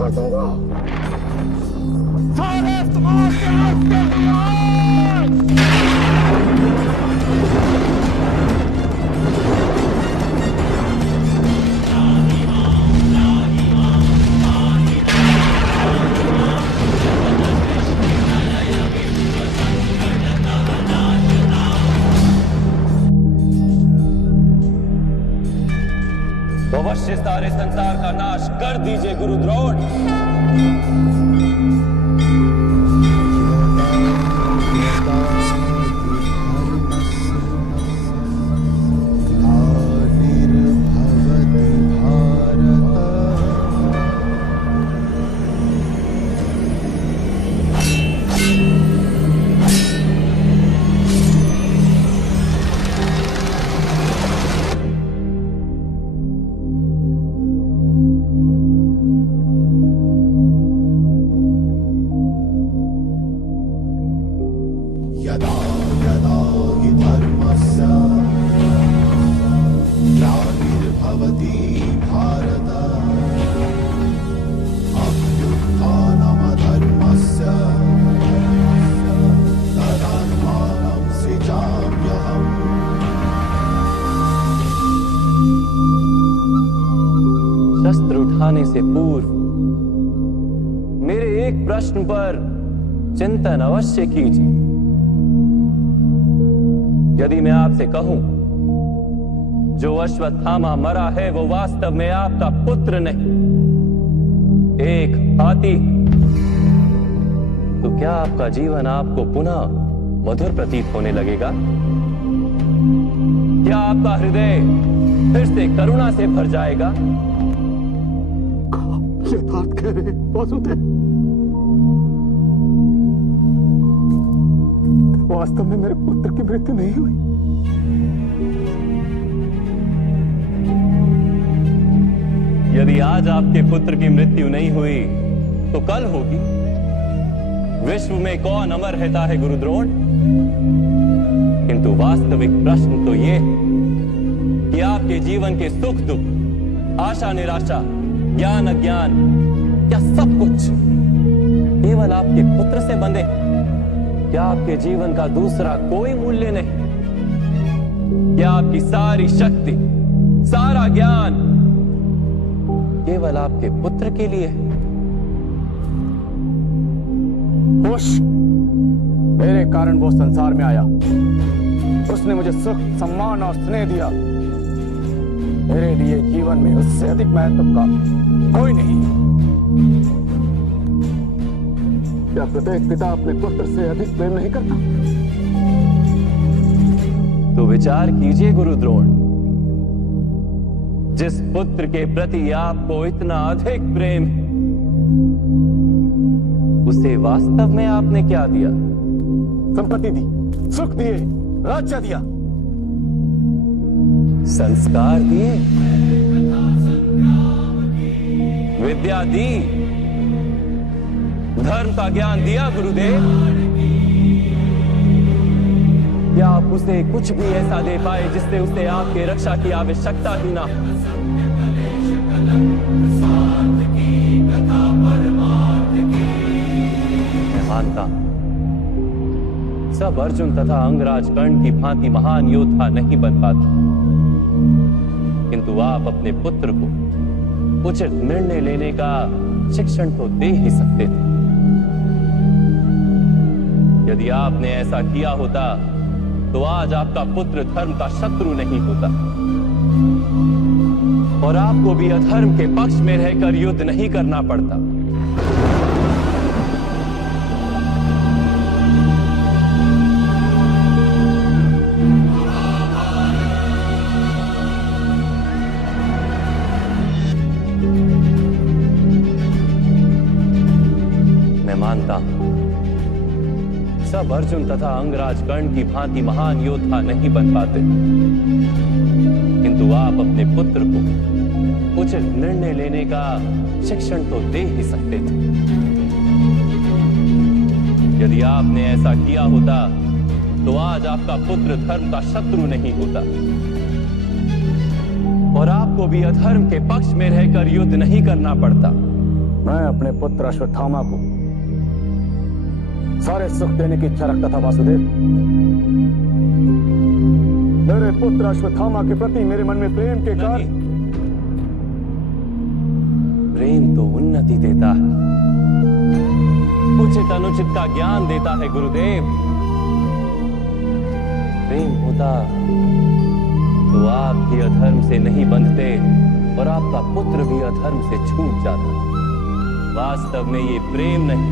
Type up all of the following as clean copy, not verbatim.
कर दूंगा। सारे समाज के तो अवश्य सारे संसार का नाश कर दीजिए गुरु द्रोण। शस्त्र उठाने से पूर्व मेरे एक प्रश्न पर चिंतन अवश्य कीजिए। यदि मैं आपसे कहूं जो अश्वत्थामा मरा है वो वास्तव में आपका पुत्र नहीं, एक हाथी, तो क्या आपका जीवन आपको पुनः मधुर प्रतीत होने लगेगा? क्या आपका हृदय फिर से करुणा से भर जाएगा? यथार्थ कह रहे वासुदेव, वास्तव में मेरे पुत्र की मृत्यु नहीं हुई। यदि आज आपके पुत्र की मृत्यु नहीं हुई तो कल होगी। विश्व में कौन अमर रहता है गुरु द्रोण? किंतु वास्तविक प्रश्न तो ये है कि आपके जीवन के सुख दुख, आशा निराशा, ज्ञान अज्ञान, क्या सब कुछ केवल आपके पुत्र से बंधे? क्या आपके जीवन का दूसरा कोई मूल्य नहीं? क्या आपकी सारी शक्ति, सारा ज्ञान केवल आपके पुत्र के लिए है? खुश, मेरे कारण वो संसार में आया। उसने मुझे सुख, सम्मान और स्नेह दिया। मेरे लिए जीवन में उससे अधिक महत्व का कोई नहीं। क्या प्रत्येक पिता अपने पुत्र से अधिक प्रेम नहीं करता? तो विचार कीजिए गुरु द्रोण, जिस पुत्र के प्रति आपको इतना अधिक प्रेम है, उसे वास्तव में आपने क्या दिया? संपत्ति दी, सुख दिए, राज्य दिया, संस्कार दिए, विद्या दी, धर्म का ज्ञान दिया गुरुदेव। क्या आप उसे कुछ भी ऐसा दे पाए जिससे उसे आपके रक्षा की आवश्यकता ही ना? मैं मानता सब अर्जुन तथा अंगराज कर्ण की भांति महान योद्धा नहीं बन पाते, किंतु आप अपने पुत्र को उचित निर्णय लेने का शिक्षण तो दे ही सकते थे। यदि आपने ऐसा किया होता तो आज आपका पुत्र धर्म का शत्रु नहीं होता और आपको भी अधर्म के पक्ष में रहकर युद्ध नहीं करना पड़ता। मैं मानता हूं सब अर्जुन तथा अंगराज कर्ण की भांति महान योद्धा नहीं बन पाते, किंतु आप अपने पुत्र को उचित निर्णय लेने का शिक्षण तो दे ही सकते थे। यदि आपने ऐसा किया होता तो आज आपका पुत्र धर्म का शत्रु नहीं होता और आपको भी अधर्म के पक्ष में रहकर युद्ध नहीं करना पड़ता। मैं अपने पुत्र अश्वत्थामा को सारे सुख देने की इच्छा रखता था वासुदेव। मेरे पुत्र अश्वत्थामा के प्रति मेरे मन में प्रेम के कारण। प्रेम तो उन्नति देता है, उचित अनुचित का ज्ञान देता है गुरुदेव। प्रेम होता तो आप भी अधर्म से नहीं बंधते और आपका पुत्र भी अधर्म से छूट जाता। वास्तव में ये प्रेम नहीं,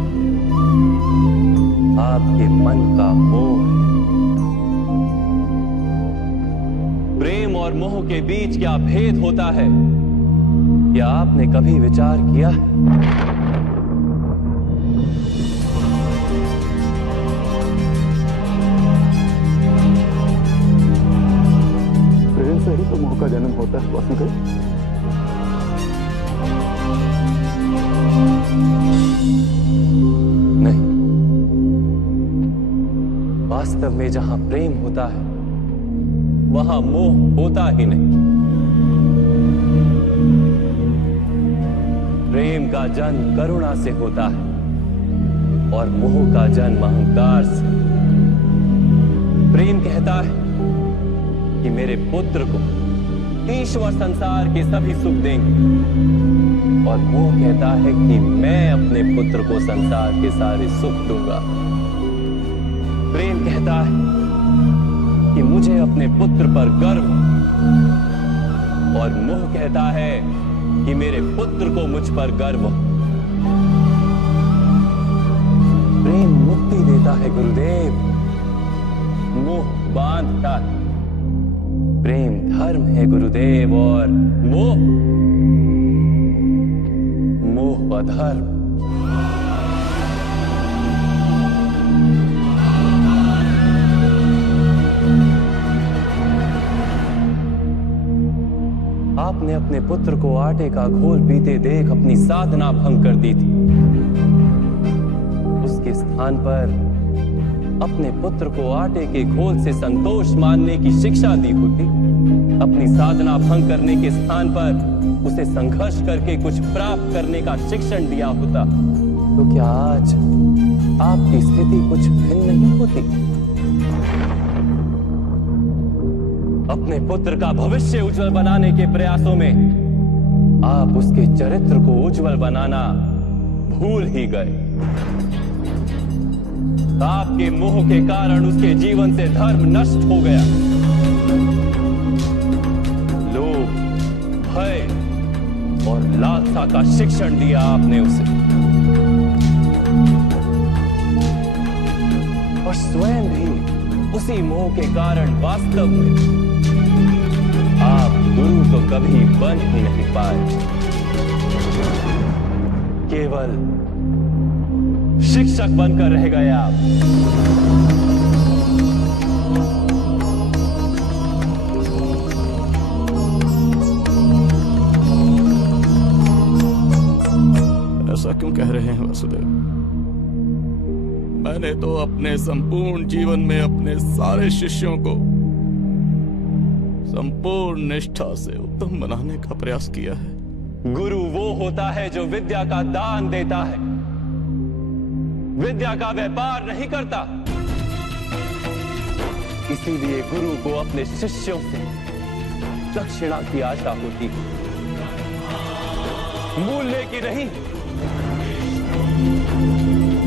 आपके मन का मोह है। प्रेम और मोह के बीच क्या भेद होता है, क्या आपने कभी विचार किया? प्रेम से ही तो मोह का जन्म होता है वासुदेव। नहीं, वास्तव में जहां प्रेम होता है वहां मोह होता ही नहीं। प्रेम का जन्म करुणा से होता है और मोह का जन्म अहंकार से। प्रेम कहता है कि मेरे पुत्र को ईश्वर संसार के सभी सुख देंगे, और मोह कहता है कि मैं अपने पुत्र को संसार के सारे सुख दूंगा। प्रेम कहता है कि मुझे अपने पुत्र पर गर्व, और मोह कहता है कि मेरे पुत्र को मुझ पर गर्व। प्रेम मुक्ति देता है गुरुदेव, मोह बांधता है। प्रेम धर्म है गुरुदेव, और मोह अधर्म। आपने अपने पुत्र को आटे का घोल पीते देख अपनी साधना भंग कर दी थी। उसके स्थान पर अपने पुत्र को आटे के घोल से संतोष मानने की शिक्षा दी होती। अपनी साधना भंग करने के स्थान पर उसे संघर्ष करके कुछ प्राप्त करने का शिक्षण दिया होता, तो क्या आज आपकी स्थिति कुछ भिन्न नहीं होती? अपने पुत्र का भविष्य उज्जवल बनाने के प्रयासों में आप उसके चरित्र को उज्जवल बनाना भूल ही गए। आपके मोह के कारण उसके जीवन से धर्म नष्ट हो गया। लोभ, भय और लालसा का शिक्षण दिया आपने उसे, और स्वयं भी उसी मोह के कारण वास्तव में आप गुरु तो कभी बन ही नहीं पाए, केवल शिक्षक बनकर रह गए आप। ऐसा क्यों कह रहे हैं वासुदेव? मैंने तो अपने संपूर्ण जीवन में अपने सारे शिष्यों को संपूर्ण निष्ठा से उत्तम बनाने का प्रयास किया है। गुरु वो होता है जो विद्या का दान देता है, विद्या का व्यापार नहीं करता। इसीलिए गुरु को अपने शिष्यों से दक्षिणा की आशा होती है, मूल्य की नहीं।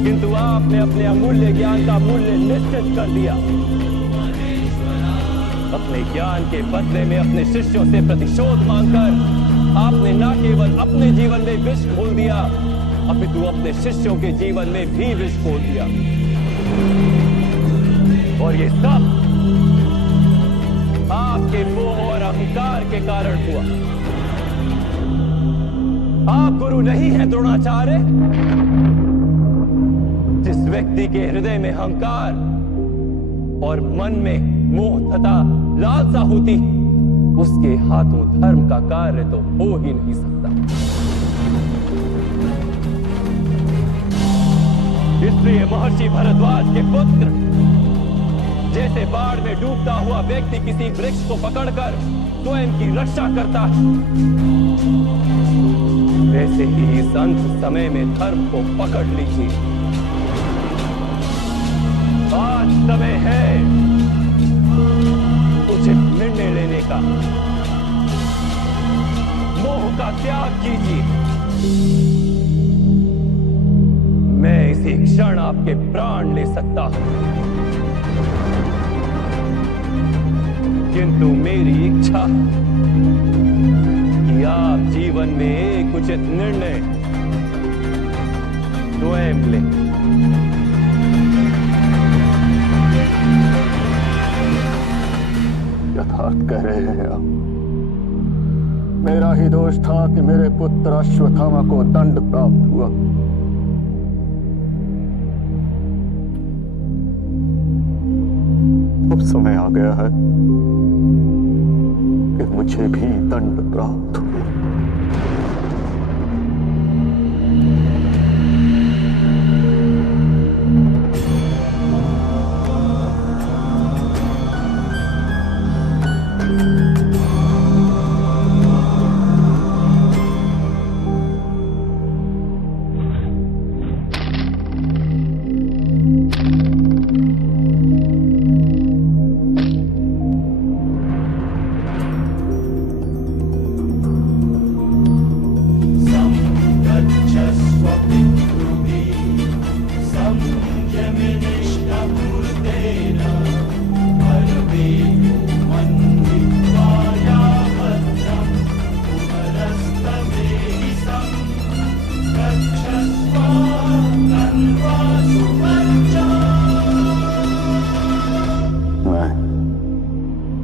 किंतु आपने अपने अमूल्य ज्ञान का मूल्य निश्चित कर दिया। अपने ज्ञान के बदले में अपने शिष्यों से प्रतिशोध मांगकर आपने न केवल अपने जीवन में विष घोल दिया, अपितु अपने शिष्यों के जीवन में भी विष घोल दिया। और ये सब आपके मोह और अहंकार के कारण हुआ। आप गुरु नहीं हैं द्रोणाचार्य। जिस व्यक्ति के हृदय में अहंकार और मन में मोह तथा लालसा होती, उसके हाथों धर्म का कार्य तो हो ही नहीं सकता। इसलिए महर्षि भरद्वाज के पुत्र जैसे बाढ़ में डूबता हुआ व्यक्ति किसी वृक्ष को पकड़कर स्वयं की रक्षा करता है, ऐसे ही इस अंत समय में धर्म को पकड़ लीजिए। आज समय है उचित निर्णय लेने का। मोह का त्याग कीजिए। मैं इसी क्षण आपके प्राण ले सकता हूं, किंतु मेरी इच्छा कि आप जीवन में एक उचित निर्णय स्वयं लें। यथार्थ कह रहे हैं आप। मेरा ही दोष था कि मेरे पुत्र अश्वत्थामा को दंड प्राप्त हुआ। अब समय आ गया है कि मुझे भी दंड प्राप्त हो।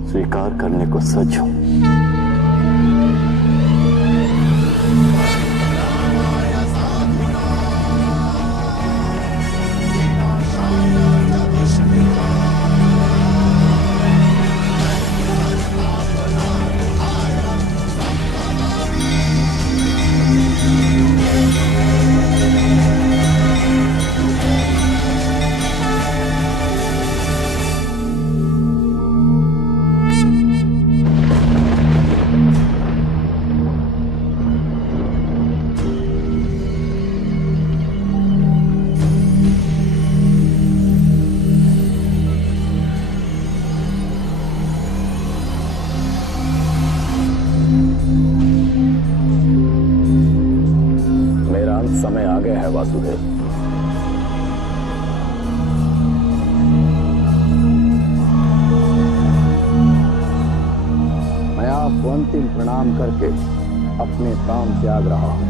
स्वीकार करने को सच हूं। समय आ गया है वासुदेव। मैं आपको अंतिम प्रणाम करके अपने प्राण त्याग रहा हूं।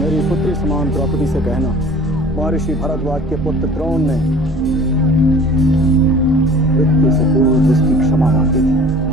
मेरी पुत्री समान द्रौपदी से कहना, महर्षि भरद्वाज के पुत्र द्रोण ने मृत्यु से पूर्व उसकी क्षमा मांगी थी।